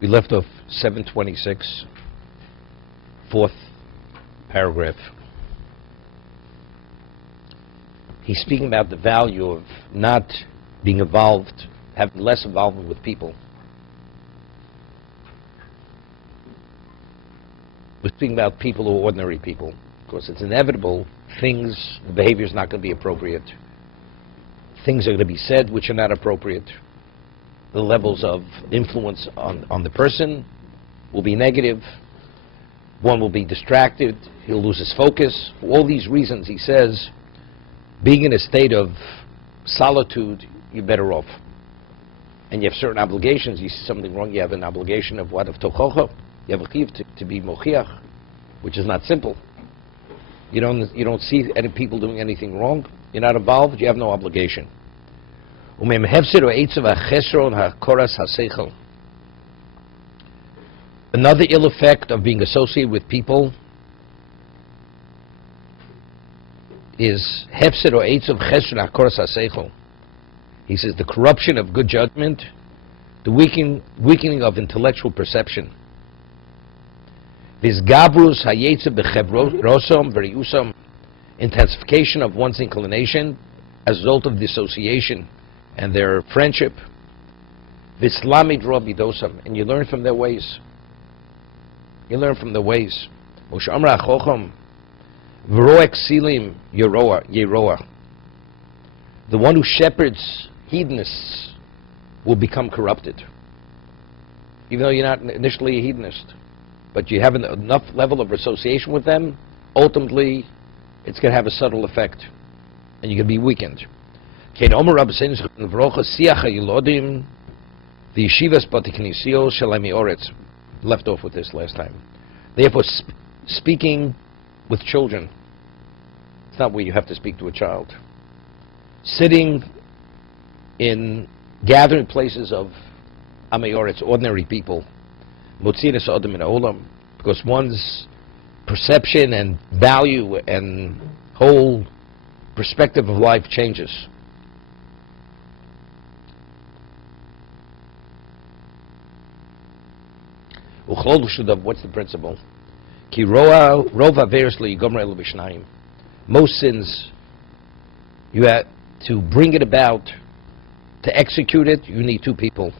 We left off 726, fourth paragraph. He's speaking about the value of not being involved, having less involvement with people. We're speaking about people who are ordinary people. Of course, it's inevitable. The behavior is not going to be appropriate. Things are going to be said which are not appropriate. The levels of influence on the person will be negative. One will be distracted. He'll lose his focus. For all these reasons, he says, being in a state of solitude, you're better off. And you have certain obligations. You see something wrong, you have an obligation of what? Of tochocha. You have a chiv to be mochiach, which is not simple. You don't see any people doing anything wrong. You're not involved. You have no obligation. Another ill effect of being associated with people is hefsed or eitz of chesron hakoras haseichel. He says the corruption of good judgment, the weakening of intellectual perception. Vizgabrus hayetze bechevrosom veriusam, intensification of one's inclination as a result of dissociation and their friendship. Vislamid robidosam, and you learn from their ways. You learn from their ways. Moshe Amra Chocham v'roek silim yeroa. The one who shepherds hedonists will become corrupted, even though you're not initially a hedonist. But you have enough level of association with them, ultimately it's going to have a subtle effect, and you're going to be weakened. The yeshivas batiknisios shalami oretz. Left off with this last time. Therefore, speaking with children, it's not where you have to speak to a child. Sitting in gathering places of amayoretz, ordinary people, because one's perception and value and whole perspective of life changes. What's the principle? Most sins, you have to bring it about, to execute it, you need two people.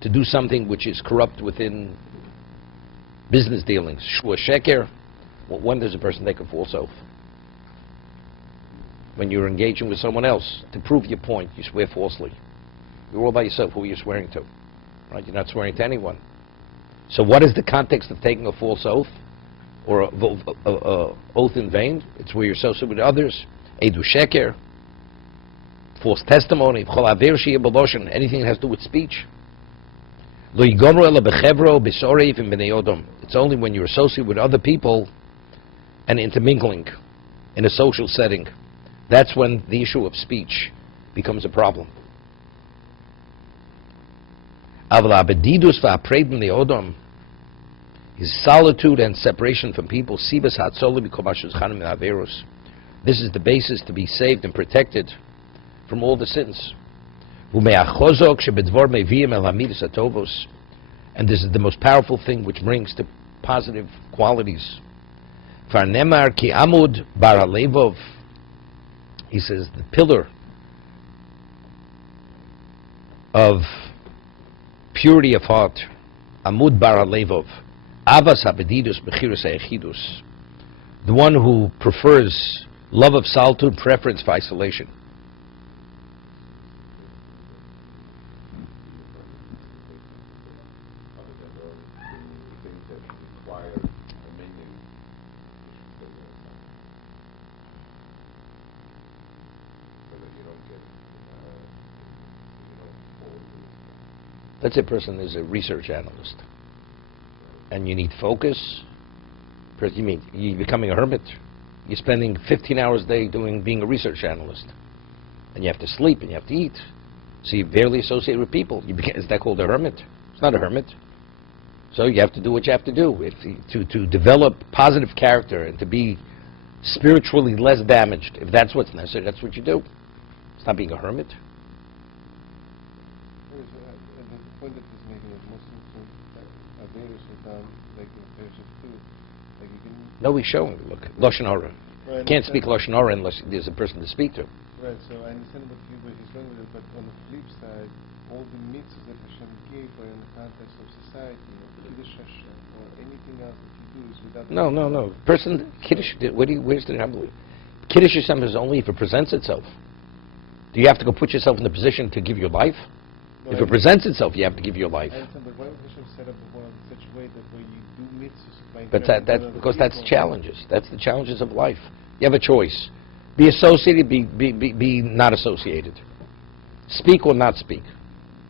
To do something which is corrupt within business dealings. Shua sheker. When does a person take a false oath? When you're engaging with someone else to prove your point, you swear falsely. You're all by yourself. Who are you swearing to? Right? You're not swearing to anyone. So what is the context of taking a false oath or a oath in vain? It's where you're associated with others. Edu sheker. False testimony, anything that has to do with speech. It's only when you're associated with other people and intermingling in a social setting, that's when the issue of speech becomes a problem. His solitude and separation from people, this is the basis to be saved and protected from all the sins. And this is the most powerful thing which brings to positive qualities. He says the pillar of purity of heart, Amud bar levov, avas habedidus bechirus ha'echidus, the one who prefers love of solitude, preference for isolation. Let's say a person is a research analyst, and you need focus. You're becoming a hermit. You're spending 15 hours a day being a research analyst, and you have to sleep and you have to eat. So you barely associate with people. Is that called a hermit? It's not a hermit. So you have to do what you have to do to develop positive character and to be spiritually less damaged. If that's what's necessary, that's what you do. It's not being a hermit. And the point that he's making is Muslims are very Sultan, like in parshas 2, like you can... No, he's showing, look, Lashon Hara. Right, You can't speak Lashon Hara unless there's a person to speak to. Right, so I understand what he's going with it, but on the flip side, all the mitzvahs that Hashem gave are in the context of society, or Kiddush Hashem, or anything else that you do is without... No. Person, Kiddush, where's the Rabbi? Kiddush Hashem is only if it presents itself. Do you have to go put yourself in the position to give your life? No, If it presents itself, you have to give your life. I understand, but why would Hashem set up the world in such a way that when you do mitzvahs... by But interacting that's with because other that's people- challenges. That's the challenges of life. You have a choice. Be associated, be not associated. Speak or not speak.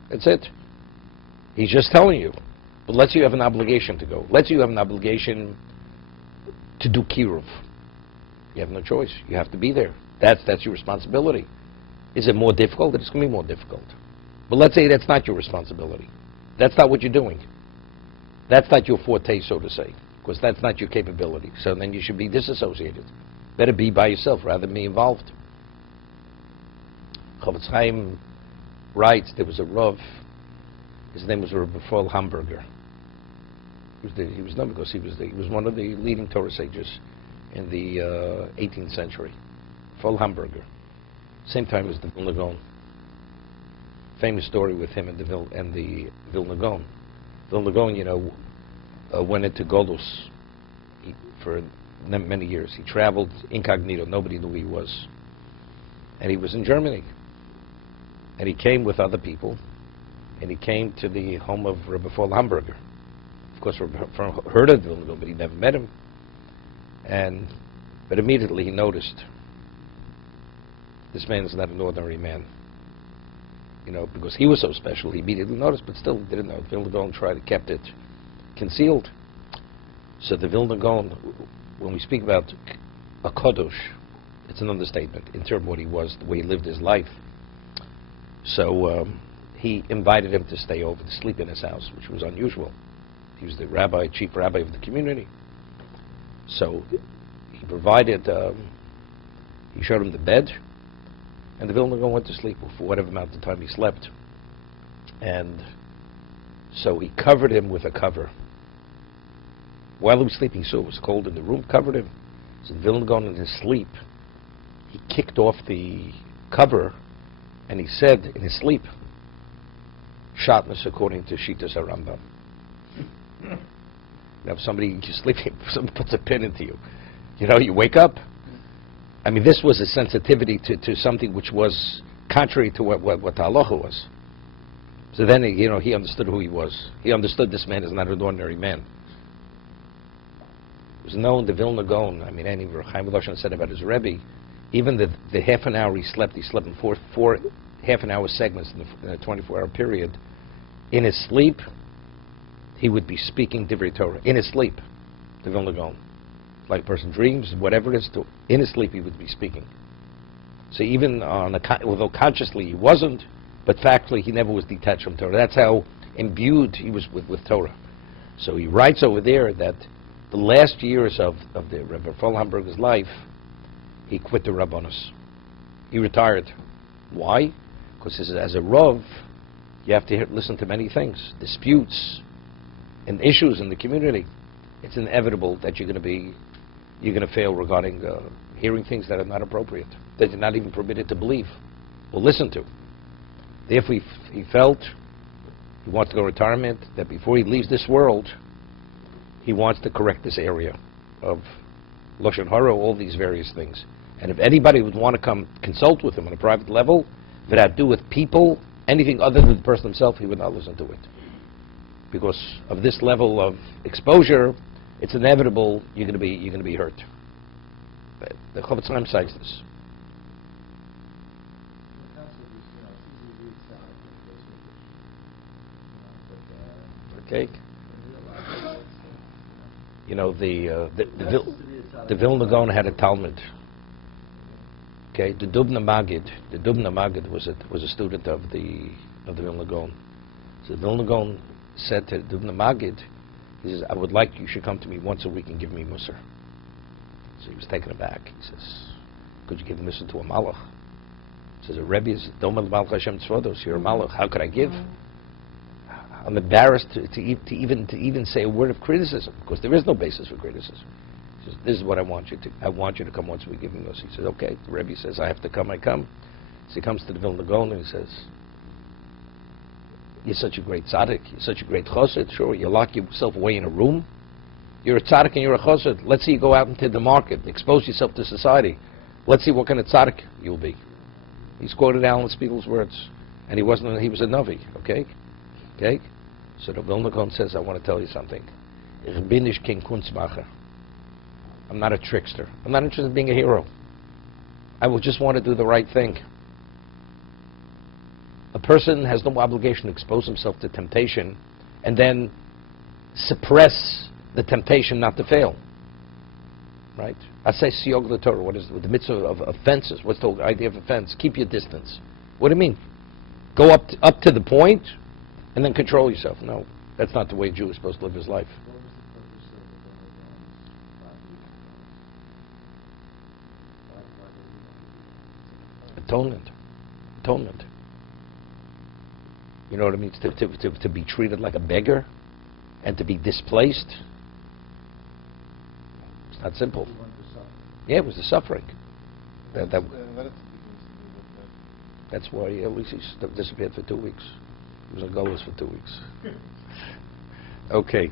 That's it. He's just telling you. But let's you have an obligation to go. Let's you have an obligation to do kiruv. You have no choice. You have to be there. That's your responsibility. Is it more difficult? It's going to be more difficult. But let's say that's not your responsibility. That's not what you're doing. That's not your forte, so to say, because that's not your capability. So then you should be disassociated. Better be by yourself rather than be involved. Chovos HaLevavos writes there was a Rav. His name was Rabbi Hamburger. He was known because he was one of the leading Torah sages in the 18th century. Hamburger. Same time as the Vilna Gaon. Famous story with him and the Vilna Gaon. Vilna Gaon, went into Golus for many years. He traveled incognito. Nobody knew who he was. And he was in Germany. And he came with other people. And he came to the home of Rabbi Hamburger. Of course, Rabbi heard of Vilna Gaon, but he never met him. But immediately he noticed this man is not an ordinary man. Because he was so special, he immediately noticed, but still didn't know. Vilna Gaon kept it concealed. So the Vilna Gaon, when we speak about a Kodosh, it's an understatement in terms of what he was, the way he lived his life. So he invited him to stay over, to sleep in his house, which was unusual. He was the chief rabbi of the community. So he provided, he showed him the bed, and the Vilna Gaon went to sleep for whatever amount of time he slept. And so he covered him with a cover. While he was sleeping, so it was cold in the room, covered him. So the Vilna Gaon in his sleep, he kicked off the cover, and he said in his sleep, Shatnez according to Shitas HaRambam. Now if somebody, you're sleeping, someone puts a pin into you, you wake up. I mean, this was a sensitivity to something which was contrary to what the halacha was. So then, he understood who he was. He understood this man is not an ordinary man. It was known, the Vilna Gaon, any Chaim Loshan said about his Rebbe, even the half an hour he slept in four half-an-hour segments in a 24-hour period. In his sleep, he would be speaking Divrei Torah. In his sleep, the Vilna Gaon. Like a person dreams, whatever it is, in his sleep he would be speaking. So even although consciously he wasn't, but factually he never was detached from Torah. That's how imbued he was with Torah. So he writes over there that the last years of the Rabbi Hamburger's life, he quit the Rabbanos. He retired. Why? Because as a Rav, you have to listen to many things, disputes and issues in the community. It's inevitable that you're going to fail regarding hearing things that are not appropriate, that you're not even permitted to believe or listen to. Therefore, he felt he wants to go to retirement, that before he leaves this world, he wants to correct this area of Lashon Hara, all these various things. And if anybody would want to come consult with him on a private level, if it had to do with people, anything other than the person himself, he would not listen to it. Because of this level of exposure, it's inevitable you're going to be hurt. But the Chovot HaLevavos cites this. Okay. The Vilna Gaon had a Talmud. Okay, the Dubna Magid was a student of the Vilna Gaon. So the Vilna Gaon said to Dubna Magid, he says, you should come to me once a week and give me Musar. So he was taken aback. He says, could you give the Musar to a Malach? Says the Rebbe is Domel Malch Hashem Tzvodos. You're a Malach. How could I give? I'm embarrassed to even say a word of criticism, because there is no basis for criticism. He says, this is what I want you to come once we give him this. He says, okay. The Rebbe says, I have to come, I come. So he comes to the Vilna Gaon and he says, you're such a great tzaddik, you're such a great chassid. Sure, you lock yourself away in a room. You're a tzaddik and you're a chassid. Let's see you go out into the market, expose yourself to society. Let's see what kind of tzaddik you'll be. He's quoted Alan Spiegel's words, and he was a Navi, okay? Okay? So the Vilna Gaon says, I want to tell you something. Ich bin nicht kein Kunstmacher. I'm not a trickster. I'm not interested in being a hero. I will just want to do the right thing. A person has no obligation to expose himself to temptation and then suppress the temptation not to fail. Right? I say siyog the Torah. What is the mitzvah of offenses? What's the idea of offense? Keep your distance. What do you mean? Go up to the point and then control yourself. No, that's not the way a Jew is supposed to live his life. Atonement. Atonement. You know what it means to be treated like a beggar and to be displaced? It's not simple. Yeah, it was the suffering. That's why at least he disappeared for 2 weeks. He was on Golos for 2 weeks. Okay.